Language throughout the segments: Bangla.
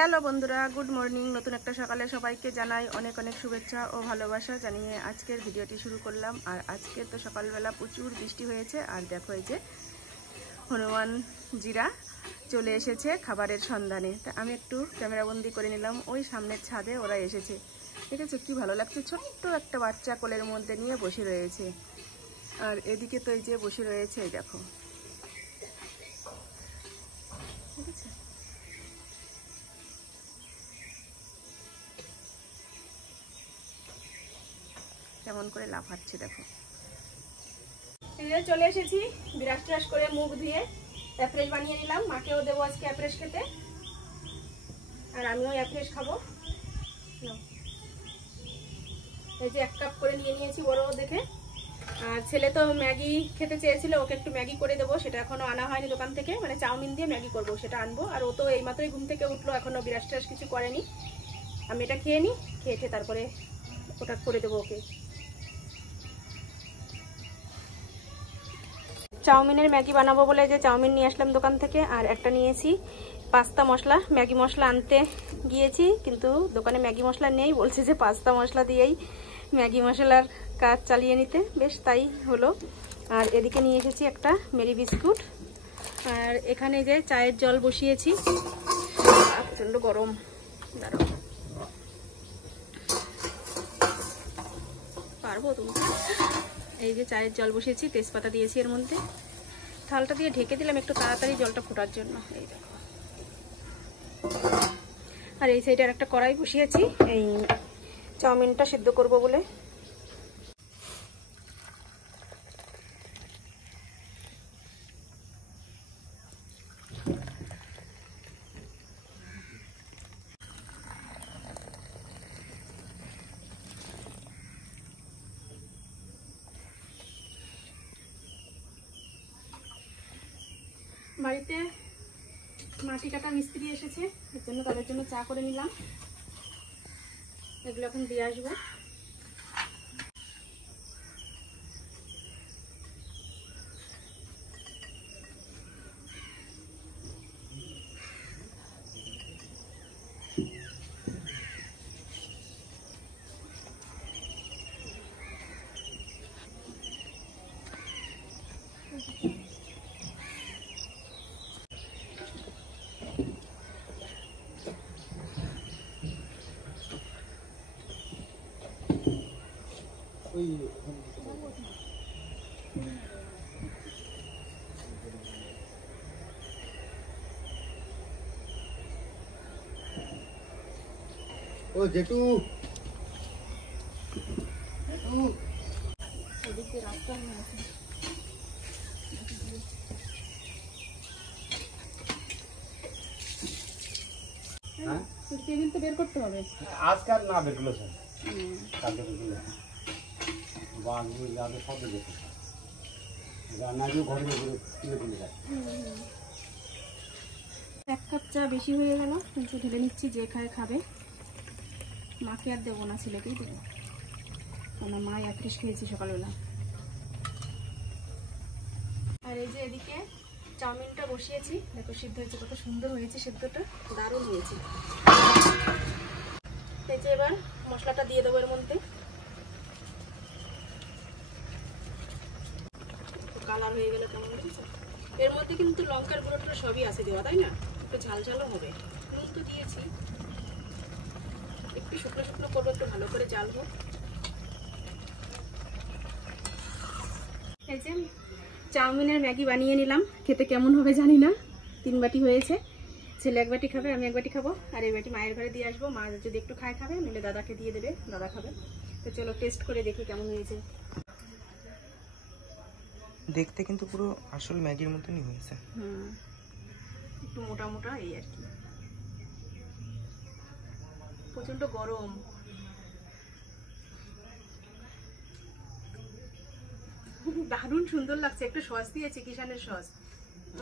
হ্যালো বন্ধুরা, গুড মর্নিং। নতুন একটা সকালে সবাইকে জানাই অনেক অনেক শুভেচ্ছা ও ভালোবাসা জানিয়ে আজকের ভিডিওটি শুরু করলাম। আর আজকে তো সকালবেলা প্রচুর বৃষ্টি হয়েছে। আর দেখো এই যে হনুমান জিরা চলে এসেছে খাবারের সন্ধানে। তা আমি একটু ক্যামেরাবন্দি করে নিলাম। ওই সামনের ছাদে ওরা এসেছে, ঠিক আছে। কি ভালো লাগছে, ছোট্ট একটা বাচ্চা কোলের মধ্যে নিয়ে বসে রয়েছে। আর এদিকে তো এই যে বসে রয়েছে, এই দেখো, ঠিক আছে। কেমন করে লাফাচ্ছে দেখো। চলে এসেছি, বিরাস টিরাস করে মুখ ধুয়ে অ্যাপ্রেশ বানিয়ে নিলাম। মাকেও দেবো আজকে অ্যাপ্রেশ খেতে, আর আমিও অ্যাপ্রেশ খাবো। এই যে 1 কাপ করে নিয়ে নিয়েছি বড় দেখে। আর ছেলে তো ম্যাগি খেতে চেয়েছিল, ওকে একটু ম্যাগি করে দেবো। সেটা এখনো আনা হয়নি দোকান থেকে, মানে চাউমিন দিয়ে ম্যাগি করবো, সেটা আনবো। আর ও তো এইমাত্রই ঘুম থেকে উঠলো, এখনো বিরাস টিরাস কিছু করেনি। আমি এটা খেয়ে নিই, খেয়ে তারপরে ওটা করে দেবো ওকে। চাউমিনের ম্যাগি বানাবো বলে যে চাউমিন নিয়ে আসলাম দোকান থেকে। আর একটা নিয়েছি পাস্তা মশলা, ম্যাগি মশলা আনতে গিয়েছি, কিন্তু দোকানে ম্যাগি মশলা নেই, বলছে যে পাস্তা মশলা দিয়েই ম্যাগি মশলার কাজ চালিয়ে নিতে। বেশ তাই হলো। আর এদিকে নিয়ে এসেছি একটা মেরি বিস্কুট। আর এখানে যে চায়ের জল বসিয়েছি, প্রচণ্ড গরম, দাঁড়াও পারবো তুমি। এই যে চায়ের জল বসিয়েছি, তেজপাতা দিয়েছি এর মধ্যে। থালটা দিয়ে ঢেকে দিলাম একটু তাড়াতাড়ি জলটা ফোটার জন্য। এই দেখো। আর এই সাইডে আর একটা কড়াই বসিয়েছি এই চাউমিনটা সিদ্ধ করব বলে। বাড়িতে মাটি কাটা মিস্ত্রি এসেছে, এর জন্য তাদের জন্য চা করে নিলাম। এগুলো এখন দিয়ে আসবো। ও জেঠু, এদিকে রাস্তা আছে। টেবিল তো বের করতে হবে আজকাল না বেরোলো স্যার, কালকে বেরোলো বাঘ যাবে সব যেতে রান্নাগুলো ঘরে তুলে তুলে যায়। 1 কাপ চা বেশি হয়ে গেল, কিন্তু ঢেলে নিচ্ছি, যে খায় খাবে। মাকে আর দেবো না, ছেলেকেই দেবো, কেন মা অ্যাপ্রেশ খেয়েছি সকালবেলা। আর এই যে এদিকে চাউমিনটা বসিয়েছি, দেখো সিদ্ধ হয়েছে, কত সুন্দর হয়েছে সিদ্ধটা, দারুণ হয়েছে। এই যে এবার মশলাটা দিয়ে দেবো এর মধ্যে। কালার হয়ে গেল কেমন হয়েছে। এর মধ্যে কিন্তু লঙ্কার গুঁড়োটা সবই আছে দেওয়া, তাই না? একটু ঝাল ঝালও হবে, নুন তো দিয়েছি। একটু শুকনো শুকনো করবো, একটু ভালো করে জ্বালবো। এই যে চাউমিনের ম্যাগি বানিয়ে নিলাম, খেতে কেমন হবে জানি না। 3 বাটি হয়েছে, ছেলে 1 বাটি খাবে, আমি 1 বাটি খাবো। আর এই বাটি মায়ের ঘরে দিয়ে আসবো, মা যদি একটু খায় খাবে, নইলে দাদাকে দিয়ে দেবে, দাদা খাবে। তো চলো টেস্ট করে দেখি কেমন হয়েছে। দেখতে কিন্তু পুরো আসল ম্যাগির মতনই হয়েছে। একটু মোটা মোটা এই আর কি। প্রচন্ড গরম। দারুণ সুন্দর লাগছে। একটু সস দিয়েছি, কিষানের সস,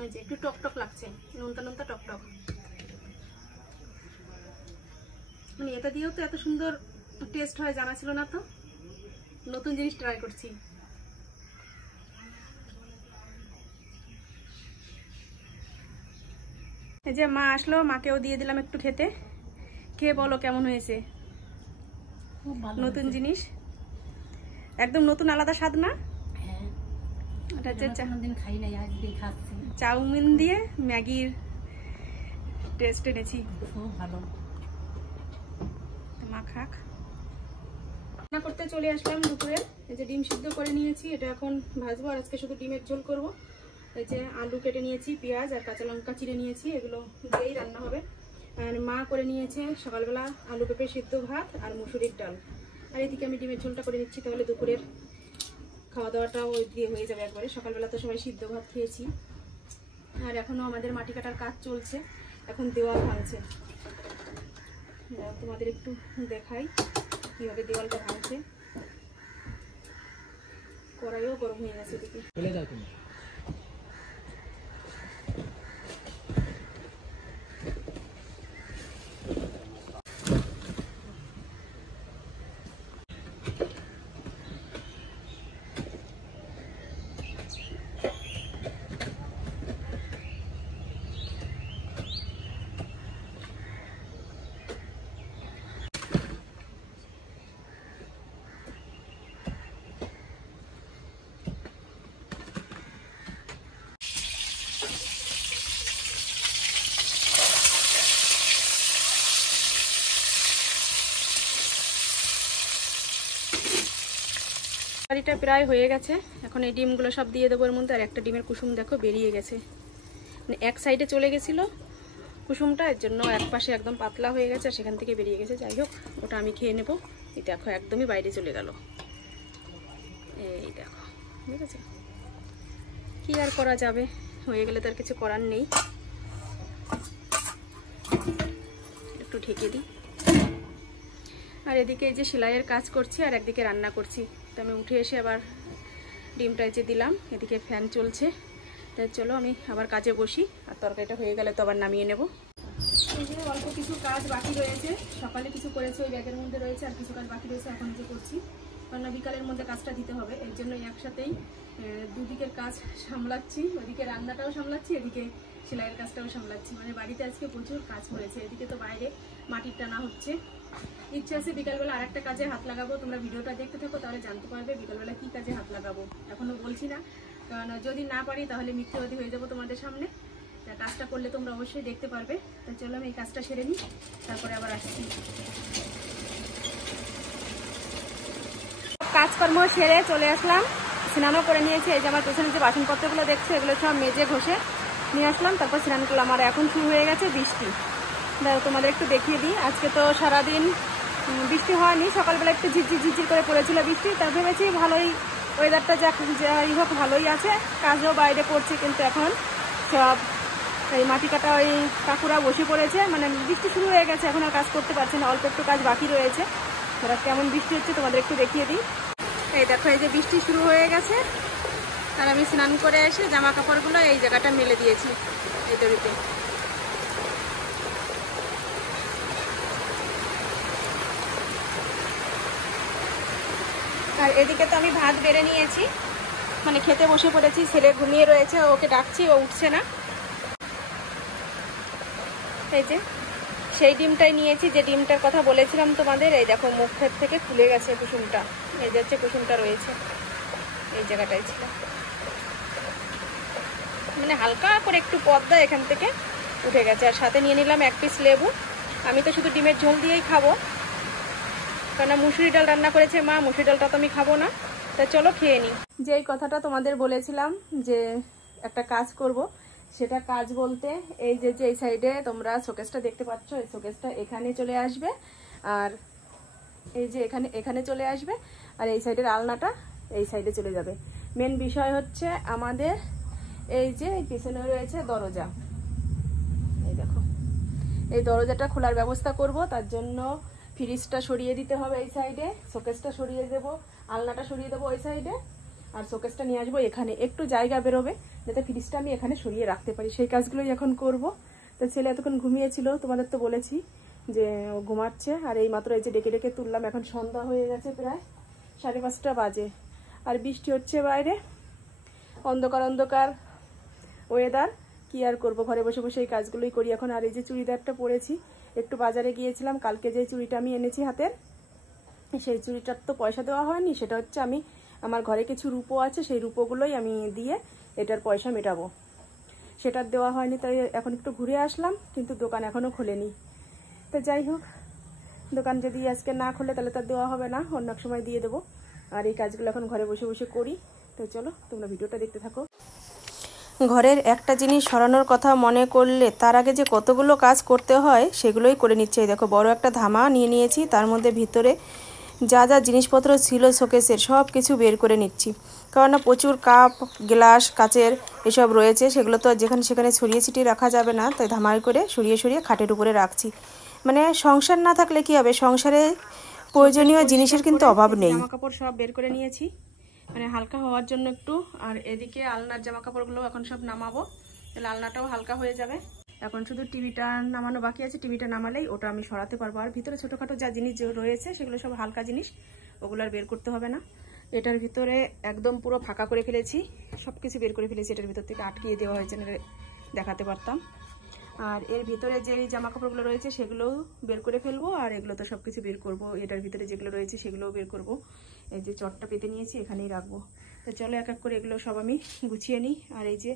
ওই যে একটু টক টক লাগছে, নোনতা নোনতা টক টক। মানে এটা দিয়েও তো এত সুন্দর টেস্ট হয় জানা ছিল না তো, নতুন জিনিস ট্রাই করছি। এই যে মা আসলো, মাকেও দিয়ে দিলাম একটু খেতে। খেয়ে বলো কেমন হয়েছে। নতুন জিনিস, একদম নতুন আলাদা স্বাদ না? ওটা হচ্ছে চাউমিন দিয়ে ম্যাগির টেস্ট এনেছি, খুব ভালো। মা খাক। রান্না করতে চলে আসলাম দুপুরে। এই যে ডিম সিদ্ধ করে নিয়েছি, এটা এখন ভাজবো। আর আজকে শুধু ডিমের ঝোল করব। এই যে আলু কেটে নিয়েছি, পেঁয়াজ আর কাঁচা লঙ্কা চিড়ে নিয়েছি, এগুলো দিয়েই রান্না হবে। আর মা করে নিয়েছে সকালবেলা আলু পেঁপে সিদ্ধ ভাত আর মুসুরির ডাল। আর এদিকে আমি ডিমের ঝোলটা করে নিচ্ছি, তাহলে দুপুরের খাওয়া দাওয়াটাও ওই দিয়ে হয়ে যাবে একবারে। সকালবেলা তো সবাই সিদ্ধ ভাত খেয়েছি। আর এখনও আমাদের মাটি কাটার কাজ চলছে, এখন দেওয়াল ভাঙছে। তোমাদের একটু দেখাই কিভাবে দেওয়ালটা ভাঙছে। কড়াইও গরম হয়ে গেছে এদিকে। তরকারিটা প্রায় হয়ে গেছে। এখন এই ডিমগুলো সব দিয়ে দেবো এর মধ্যে। আর একটা ডিমের কুসুম দেখো বেরিয়ে গেছে, মানে এক সাইডে চলে গেছিলো কুসুমটা, এর জন্য এক পাশে একদম পাতলা হয়ে গেছে আর সেখান থেকে বেরিয়ে গেছে। যাই হোক, ওটা আমি খেয়ে নেবো। এই দেখো একদমই বাইরে চলে গেল। এই দেখো, ঠিক আছে, কি আর করা যাবে, হয়ে গেলে তো আর কিছু করার নেই। একটু ঢেকে দিই। আর এদিকে এই যে সেলাইয়ের কাজ করছি আর একদিকে রান্না করছি। তো আমি উঠে এসে আবার ডিমটা যে দিলাম, এদিকে ফ্যান চলছে। তাই চলো আমি আবার কাজে বসি, আর তরকারিটা হয়ে গেলে তো আবার নামিয়ে নেব। এই যে অল্প কিছু কাজ বাকি রয়েছে, সকালে কিছু করেছি ওই ব্যাগের মধ্যে রয়েছে, আর কিছু কাজ বাকি রয়েছে এখন যে করছি, কারণ বিকালের মধ্যে কাজটা দিতে হবে। এর জন্য একসাথেই দুদিকের কাজ সামলাচ্ছি, ওইদিকে রান্নাটাও সামলাচ্ছি, এদিকে সেলাইয়ের কাজটাও সামলাচ্ছি। মানে বাড়িতে আজকে প্রচুর কাজ করেছে। এদিকে তো বাইরে মাটির টানা হচ্ছে। ইচ্ছে আছে বিকালবেলা আর একটা কাজে হাত লাগাবো। তোমরা ভিডিওটা দেখতে থাকো, তাহলে জানতে পারবে বিকালবেলা কি কাজে হাত লাগাবো। এখনো বলছি না, কারণ যদি না পারি তাহলে মিথ্যাবাদী হয়ে যাবো তোমাদের সামনে। কাজটা করলে তোমরা অবশ্যই দেখতে পারবে। তো চলো আমি এই কাজটা সেরে নিই, তারপরে আবার আসছি। কাজকর্ম সেরে চলে আসলাম, স্নানও করে নিয়েছি। এই যে আমার পেছনে যে বাসনপত্রগুলো দেখছো, এগুলো সব মেজে ঘষে নিয়ে আসলাম, তারপর স্নান করলাম। আর এখন শুরু হয়ে গেছে বৃষ্টি। তোমাদের একটু দেখিয়ে দিই। আজকে তো সারাদিন বৃষ্টি হয়নি, সকালবেলা একটু ঝিরঝির ঝিরঝির করে পড়েছিল বৃষ্টি। তা ভেবেছি ভালোই ওয়েদারটা যাই হোক ভালোই আছে, কাজও বাইরে পড়ছে। কিন্তু এখন সব এই মাটি কাটা ওই কাকুরা বসে পড়েছে, মানে বৃষ্টি শুরু হয়ে গেছে, এখন আর কাজ করতে পারছে না, অল্প একটু কাজ বাকি রয়েছে। ওরা কেমন বৃষ্টি হচ্ছে তোমাদের একটু দেখিয়ে দিই। এই দেখো, এই যে বৃষ্টি শুরু হয়ে গেছে। আর আমি স্নান করে এসে জামা কাপড়গুলো এই জায়গাটা মেলে দিয়েছি, এই দড়িতে। আর এদিকে তো আমি ভাত বেড়ে নিয়েছি, মানে খেতে বসে পড়েছি। ছেলে ঘুমিয়ে রয়েছে, ওকে ডাকছি, ও উঠছে না। এই যে সেই ডিমটাই নিয়েছি, যে ডিমটার কথা বলেছিলাম তোমাদের। এই দেখো মুখের থেকে খুলে গেছে কুসুমটা, এই যে হচ্ছে কুসুমটা রয়েছে এই জায়গাটায় ছিল, মানে হালকা করে একটু পর্দা এখান থেকে উঠে গেছে। আর সাথে নিয়ে নিলাম এক পিস লেবু। আমি তো শুধু ডিমের ঝোল দিয়েই খাবো, কারণ মুসুরি ডাল রান্না করেছে মা, মুসুরি ডালটা তো আমি খাবো না। তা চলো খেয়ে নিই। যে কথাটা তোমাদের বলেছিলাম যে একটা কাজ করব, সেটা কাজ বলতে এই যে এই সাইডে তোমরা শোকেসটা দেখতে পাচ্ছ, এই শোকেসটা এখানে চলে আসবে, আর এই যে এখানে চলে আসবে, আর এই সাইডের আলনাটা এই সাইডে চলে যাবে। মেন বিষয় হচ্ছে আমাদের এই যে এই পিছনে রয়েছে দরজা, এই দেখো এই দরজাটা খোলার ব্যবস্থা করব। তার জন্য ফ্রিজটা সরিয়ে দিতে হবে এই সাইডে, শোকেসটা সরিয়ে দেবো, আলনাটা সরিয়ে দেবো ওই সাইডে, আর শোকেসটা নিয়ে আসবো এখানে। একটু জায়গা বেরোবে যাতে ফ্রিজটা আমি এখানে সরিয়ে রাখতে পারি, সেই কাজগুলোই এখন করব। তো ছেলে এতক্ষণ ঘুমিয়েছিল, তোমাদের তো বলেছি যে ও ঘুমাচ্ছে। আর এই মাত্র এই যে ডেকে ডেকে তুললাম, এখন সন্ধ্যা হয়ে গেছে, প্রায় 5:30 বাজে। আর বৃষ্টি হচ্ছে বাইরে, অন্ধকার অন্ধকার ওয়েদার। কি আর করব, ঘরে বসে বসে এই কাজগুলোই করি এখন। আর এই যে চুড়িদারটা পরেছি, একটু বাজারে গিয়েছিলাম, কালকে যে চুড়িটা আমি এনেছি হাতের, সেই চুড়িটার তো পয়সা দেওয়া হয়নি। সেটা হচ্ছে আমি আমার ঘরে কিছু রূপো আছে, সেই রূপোগুলোই আমি দিয়ে এটার পয়সা মেটাবো, সেটার দেওয়া হয়নি। তাই এখন একটু ঘুরে আসলাম, কিন্তু দোকান এখনও খোলেনি। তো যাই হোক, দোকান যদি আজকে না খোলে তাহলে তার দেওয়া হবে না, অন্য এক সময় দিয়ে দেবো। আর এই কাজগুলো এখন ঘরে বসে বসে করি। তো চলো তোমরা ভিডিওটা দেখতে থাকো। ঘরের একটা জিনিস সরানোর কথা মনে করলে তার আগে যে কতগুলো কাজ করতে হয় সেগুলোই করে নিচ্ছে। এই দেখো বড় একটা ধামা নিয়ে নিয়েছি, তার মধ্যে ভিতরে যা যা জিনিসপত্র ছিল শোকেসের সব কিছু বের করে নিচ্ছি। কারণ না প্রচুর কাপ গ্লাস কাচের এসব রয়েছে, সেগুলো তো যেখানে সেখানে ছড়িয়ে ছিটিয়ে রাখা যাবে না, তাই ধামাই করে সরিয়ে সরিয়ে খাটের উপরে রাখছি। মানে সংসার না থাকলে কি হবে, সংসারে প্রয়োজনীয় জিনিসের কিন্তু অভাব নেই। জামা কাপড় সব বের করে নিয়েছি, মানে হালকা হওয়ার জন্য একটু। আর এদিকে আলনার জামা কাপড়গুলো এখন সব নামাবো, তাহলে আলনাটাও হালকা হয়ে যাবে। এখন শুধু টিভিটা নামানো বাকি আছে, টিভিটা নামালেই ওটা আমি সরাতে পারবো। আর ভিতরে ছোটোখাটো যা জিনিস রয়েছে সেগুলো সব হালকা জিনিস, ওগুলো আর বের করতে হবে না। এটার ভিতরে একদম পুরো ফাঁকা করে ফেলেছি, সব কিছু বের করে ফেলেছি। এটার ভিতর থেকে আটকিয়ে দেওয়া হয়েছে, দেখাতে পারতাম। আর এর ভিতরে যে জামা কাপড়গুলো রয়েছে সেগুলোও বের করে ফেলবো, আর এগুলো তো সব কিছু বের করবো। এটার ভিতরে যেগুলো রয়েছে সেগুলোও বের করবো। এই যে চটটা পেতে নিয়েছি, এখানেই রাখবো। তো চলো এক এক করে এগুলো সব আমি গুছিয়ে নিই। আর এই যে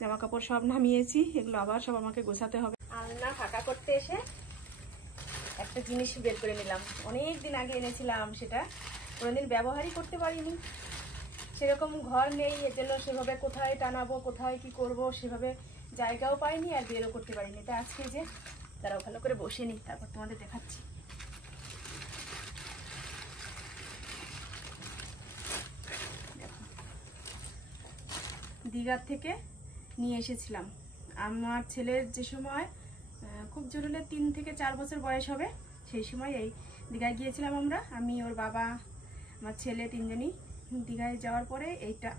জামা কাপড় সব নামিয়েছি, এগুলো আবার সব আমাকে গোছাতে হবে। আলনা ফাঁকা করতে এসে একটা জিনিস বের করে নিলাম, অনেক দিন আগে এনেছিলাম, সেটা কোনোদিন ব্যবহারই করতে পারিনি। সেরকম ঘর নেই, এর জন্য সেভাবে কোথায় টানাবো, কোথায় কি করব সেভাবে জায়গাও পাইনি, আর বেরও করতে পারিনি। তা আজকে যে তারাও ভালো করে বসে নিই, তারপর তোমাদের দেখাচ্ছি। দীঘার থেকে নিয়ে এসেছিলাম। আমার ছেলের যে সময় খুব জোর হলে 3 থেকে 4 বছর বয়স হবে, সেই সময় এই দীঘায় গিয়েছিলাম আমরা, আমি, ওর বাবা, আমার ছেলে, 3 জনই। দীঘায় যাওয়ার পরে এইটা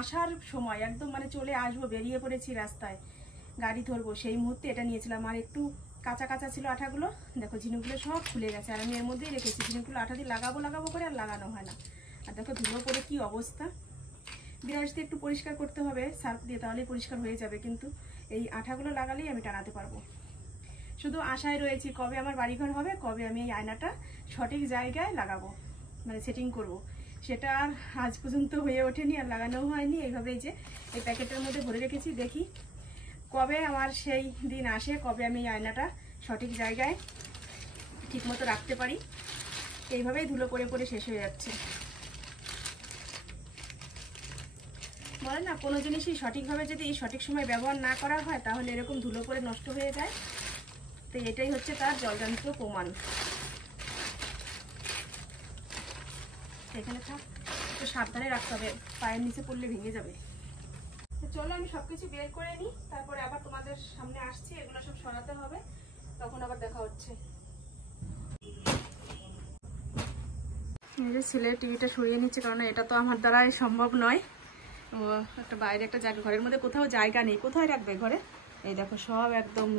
আসার সময় একদম মানে চলে আসবো, বেরিয়ে পড়েছি রাস্তায়, গাড়ি ধরবো, সেই মুহূর্তে এটা নিয়েছিলাম। আর একটু কাঁচা কাঁচা ছিল আঠাগুলো, দেখো ঝিনুকগুলো সব খুলে গেছে। আর আমি এর মধ্যেই রেখেছি, ঝিনুকগুলো আঠা দিয়ে লাগাবো করে আর লাগানো হয় না। আর দেখো ধুলো পরে কি অবস্থা। বিরাজ দিয়ে একটু পরিষ্কার করতে হবে সার্ফ দিয়ে, তাহলেই পরিষ্কার হয়ে যাবে, কিন্তু এই আঠাগুলো লাগালেই আমি টানাতে পারবো। শুধু আশায় রয়েছি কবে আমার বাড়িঘর হবে, কবে আমি এই আয়নাটা সঠিক জায়গায় লাগাবো, মানে সেটিং করব। সেটা আর আজ পর্যন্ত হয়ে ওঠেনি, আর লাগানোও হয়নি। এইভাবেই যে এই প্যাকেটের মধ্যে ভরে রেখেছি, দেখি কবে আমার সেই দিন আসে, কবে আমি এই আয়নাটা সঠিক জায়গায় ঠিকমতো রাখতে পারি। এইভাবেই ধুলো পড়ে পড়ে শেষ হয়ে যাচ্ছে। বলে না, কোনো জিনিসই সঠিকভাবে যদি সঠিক সময় ব্যবহার না করা হয় তাহলে এরকম ধুলো পড়ে নষ্ট হয়ে যায়। তো এটাই হচ্ছে তার জলজান্ত প্রমাণ। এখানে থাক, একটু সাবধানে রাখতে হবে, পায়ের নিচে পড়লে ভেঙে যাবে। তো চলো আমি সবকিছু বের করে নিই, তারপরে আবার তোমাদের সামনে আসছি। এগুলো সব সরাতে হবে, তখন আবার দেখা হচ্ছে। এই যে ছেলের টিভিটা সরিয়ে নিচ্ছে, কারণ এটা তো আমার দ্বারা সম্ভব নয়। ও একটা বাইরে একটা জায়গা, ঘরের মধ্যে কোথাও জায়গা নেই, কোথায় রাখবে ঘরে। এই দেখো সব একদম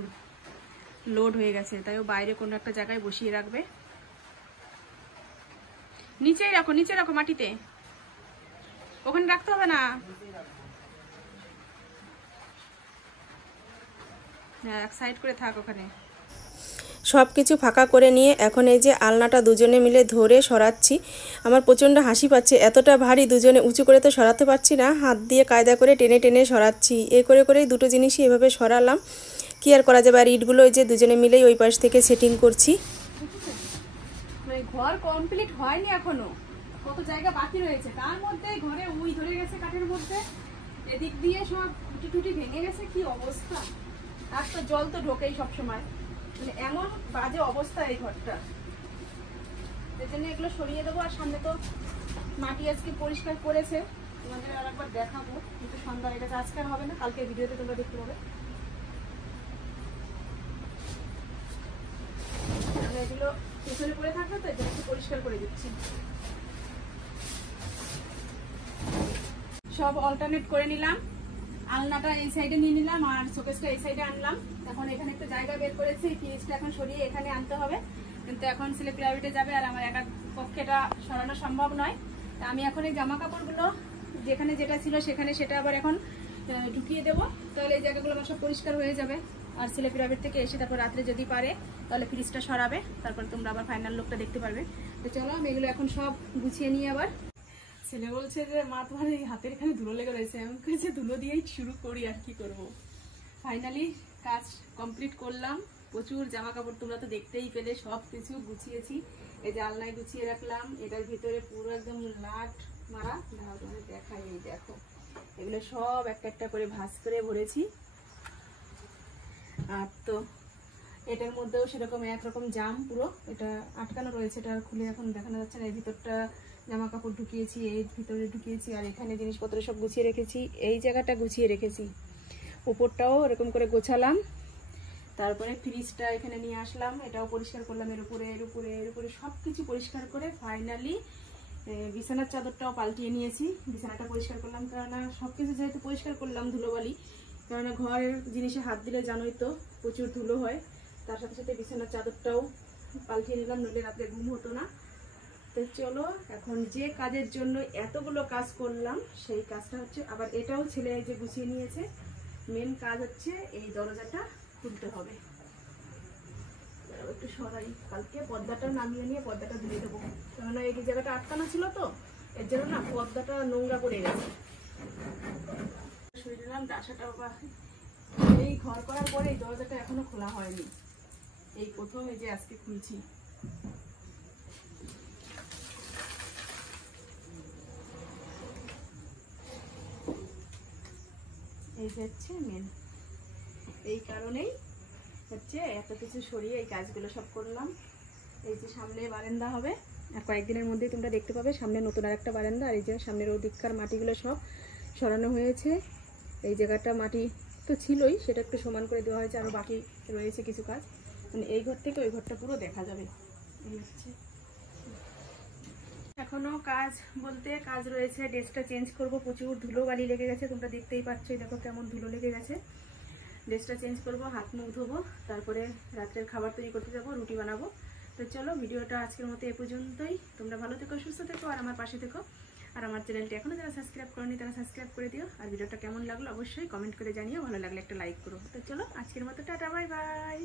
লোড হয়ে গেছে, তাই ও বাইরে কোনো একটা জায়গায় বসিয়ে রাখবে। নিচেই রাখো, নিচে রাখো মাটিতে, ওখানে রাখতে হবে না। হ্যাঁ, এক সাইড করে থাক ওখানে। সব কিছু ফাঁকা করে নিয়ে এখন এই যে আলনাটা দুজনে মিলে ধরে সরাচ্ছি। আমার প্রচণ্ড হাসি পাচ্ছে, এতটা ভারী, দুজনে উঁচু করে তো সরাতে পারছি না, হাত দিয়ে কায়দা করে টেনে টেনে সরাচ্ছি। এ করে করেই দুটো জিনিসই এভাবে সরালাম, কি আর করা যাবে। আর ইটগুলো ওই যে দুজনে মিলেই ওই পাশ থেকে সেটিং করছি। ঘর কমপ্লিট হয়নি এখনো, কত জায়গা বাকি রয়েছে, তার মধ্যে ঘরে উই ধরে গেছে কাঠের মধ্যে, এদিক দিয়ে সব টুটি টুটি ভেঙে গেছে, কি অবস্থা। আর তো জল তো ঢোকেই সবসময়, মানে এমন বাজে অবস্থা এই ঘরটা। এর জন্য এগুলো সরিয়ে দেবো। আর সামনে তো মাটি আজকে পরিষ্কার করেছে, তোমাদের আর একবার দেখাবো, কিন্তু সন্ধ্যা হয়ে গেছে, আজকে হবে না, কালকে ভিডিওতে তোমরা দেখতে পাবে। এগুলো পিছনে পড়ে থাকবে, তো এগুলো একটু পরিষ্কার করে দিচ্ছি। সব অল্টারনেট করে নিলাম, আলনাটা এই সাইডে নিয়ে নিলাম আর শোকেসটা এই সাইডে আনলাম। এখন এখানে একটু জায়গা বের করেছি, ফ্রিজটা এখন সরিয়ে এখানে আনতে হবে, কিন্তু এখন ছেলে প্রাইভেটে যাবে আর আমার একার পক্ষে এটা সরানো সম্ভব নয়। তা আমি এখন এই জামা কাপড়গুলো যেখানে যেটা ছিল সেখানে সেটা আবার এখন ঢুকিয়ে দেবো, তাহলে এই জায়গাগুলো আমার সব পরিষ্কার হয়ে যাবে। আর ছেলে প্রাইভেট থেকে এসে তারপর রাত্রে যদি পারে তাহলে ফ্রিজটা সরাবে, তারপর তোমরা আবার ফাইনাল লুকটা দেখতে পারবে। তো চলো আমি এগুলো এখন সব গুছিয়ে নিয়ে আবার। ছেলে বলছে যে মা তোমার এই হাতের এখানে ধুলো লেগে রয়েছে, আমি বলছি ধুলো দিয়েই শুরু করি আর কি করব। ফাইনালি কাজ কমপ্লিট করলাম। প্রচুর জামা কাপড় তোমরা তো দেখতেই পেলে, সব কিছু গুছিয়েছি। এই যে আলনায় গুছিয়ে রাখলাম, এটার ভিতরে পুরো একদম লাট মারা, তোমাদের দেখাই, এই দেখো এগুলো সব একটা একটা করে ভাঁজ করে ভরেছি। আর তো এটার মধ্যেও সেরকম একরকম জাম, পুরো এটা আটকানো রয়েছে, এটা খুলে এখন দেখানো যাচ্ছে না। এই ভিতরটা জামা কাপড় ঢুকিয়েছি, এই ভিতরে ঢুকিয়েছি, আর এখানে জিনিসপত্র সব গুছিয়ে রেখেছি। এই জায়গাটা গুছিয়ে রেখেছি, উপরটাও এরকম করে গোছালাম। তারপরে ফ্রিজটা এখানে নিয়ে আসলাম, এটাও পরিষ্কার করলাম। এর উপরে সব কিছু পরিষ্কার করে ফাইনালি বিছানার চাদরটাও পাল্টিয়ে নিয়েছি। বিছানাটা পরিষ্কার করলাম, কেননা সব কিছু যেহেতু পরিষ্কার করলাম ধুলোবালি, কেননা ঘরের জিনিসে হাত দিলে জানোই তো প্রচুর ধুলো হয়। তার সাথে সাথে বিছানার চাদরটাও পাল্টিয়ে নিলাম, নইলে রাত্রে ঘুম হতো না। তো চলো এখন যে কাজের জন্য এতগুলো কাজ করলাম সেই কাজটা হচ্ছে, আবার এটাও ছেলে যে গুছিয়ে নিয়েছে। মেন কাজ হচ্ছে এই দরজাটা খুলতে হবে। একটু সরাই, কালকে পর্দাটা নামিয়ে নিয়ে পর্দাটা ধুয়ে দেবো, কেননা এই জায়গাটা আটকানো ছিল তো, এর জন্য না পর্দাটা নোংরা পড়ে গেছে। শুয়ে দিলাম ডাসাটা, বাবা এই ঘর করার পরে এই দরজাটা এখনো খোলা হয়নি, এই প্রথম এই যে আজকে খুলছি। এই হচ্ছে মেন, এই কারণেই হচ্ছে এত কিছু সরিয়ে এই কাজগুলো সব করলাম। এই যে সামনে বারান্দা হবে, আর কয়েকদিনের মধ্যেই তোমরা দেখতে পাবে সামনে নতুন আর একটা বারান্দা। আর এই যে সামনের ওদিককার মাটিগুলো সব সরানো হয়েছে। এই জায়গাটা মাটি তো ছিলই, সেটা একটু সমান করে দেওয়া হয়েছে, আরও বাকি রয়েছে কিছু কাজ। মানে এই ঘর থেকে ওই ঘরটা পুরো দেখা যাবে। এই হচ্ছে এখনও কাজ বলতে কাজ রয়েছে, ড্রেসটা চেঞ্জ করব, প্রচুর ধুলো বালি লেগে গেছে, তোমরা দেখতেই পাচ্ছ, দেখো কেমন ধুলো লেগে গেছে। ড্রেসটা চেঞ্জ করব, হাত মুখ ধোবো, তারপরে রাত্রের খাবার তৈরি করতে যাবো, রুটি বানাবো। তো চলো ভিডিওটা আজকের মতো এ পর্যন্তই। তোমরা ভালো থেকো, সুস্থ থেকো, আর আমার পাশে থেকো। আর আমার চ্যানেলটি এখনও যারা সাবস্ক্রাইব করেনি তারা সাবস্ক্রাইব করে দিও। আর ভিডিওটা কেমন লাগলো অবশ্যই কমেন্ট করে জানিও, ভালো লাগলে একটা লাইক করো। তো চলো আজকের মতো টাটা, বাই বাই।